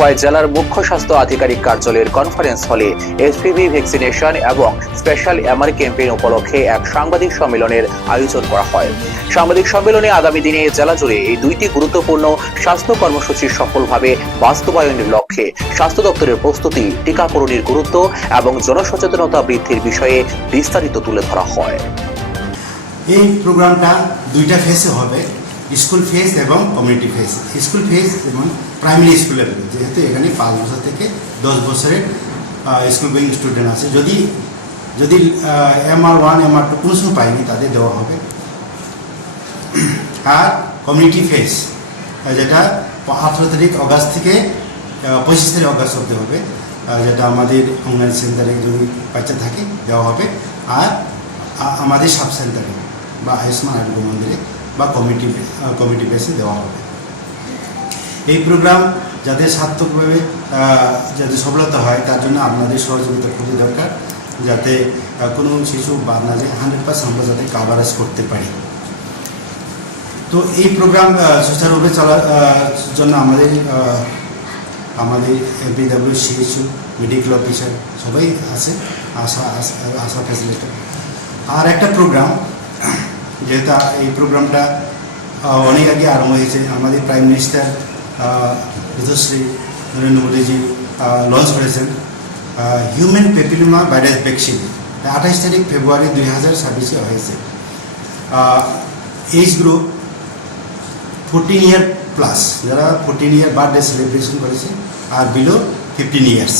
হয় জেলার মুখ্য স্বাস্থ্য আধিকারিক কার্যালয়ের কনফারেন্স হলে এসপিভি ভ্যাকসিনেশন এবং স্পেশাল এমআর ক্যাম্পেইন উপলক্ষে এক সাংবাদিক সম্মেলনের আয়োজন করা হয়। সাংবাদিক সম্মেলনে আগামী দিনে জেলা জুড়ে এই দুইটি গুরুত্বপূর্ণ স্বাস্থ্য কর্মসূচি সফলভাবে বাস্তবায়নের লক্ষ্যে স্বাস্থ্য দপ্তরের প্রস্তুতি, টিকাকরণের গুরুত্ব এবং জনসচেতনতা বৃদ্ধির বিষয়ে বিস্তারিত তুলে ধরা হয়। এই প্রোগ্রামটা দুইটা ফেজে হবে, স্কুল ফেজ এবং কমিউনিটি ফেজ। স্কুল ফেজ এবং প্রাইমারি স্কুলের, যেহেতু এখানে 5 বছর থেকে 10 বছরের স্কুল গোয়িং স্টুডেন্ট আছে, যদি MR1 MR2 কোনো সময় পায়নি তাদের দেওয়া হবে। আর কমিউনিটি ফেজ যেটা 18 তারিখ অগাস্ট থেকে 25 তারিখ অগাস্ট অব্দি হবে, যেটা আমাদের অঙ্গনওয়াড়ি সেন্টারে যদি বাচ্চা থাকে দেওয়া হবে, আর আমাদের সাব সেন্টারে বা আয়ুষ্মান আরোগ্য মন্দিরে বা কমিটি বেসে দেওয়া হবে। এই প্রোগ্রাম যাতে সার্থকভাবে যাতে সফলতা হয় তার জন্য আপনাদের সহযোগিতা খুবই দরকার, যাতে কোনো শিশু বাদ না যায়, 100% আমরা যাতে কাভারেজ করতে পারি। তো এই প্রোগ্রাম সুচারুভাবে চলার জন্য আমাদের MPW, CHO, মেডিকেল অফিসার সবাই আছে, আশা ফ্যাসিলিটেটর। আর একটা প্রোগ্রাম, যেহেতু এই প্রোগ্রামটা অনেক আগে আরম্ভ হয়েছে, আমাদের প্রাইম মিনিস্টার যশস্বী নরেন্দ্র মোদীজি লঞ্চ করেছেন হিউম্যান প্যাপিলোমা ভাইরাস ভ্যাকসিন। 28 তারিখ ফেব্রুয়ারি 2026 হয়েছে। এজ গ্রুপ 14 ইয়ার প্লাস, যারা 14 ইয়ার বার্থডে সেলিব্রেশন করেছে, আর বিলো 15 ইয়ার্স।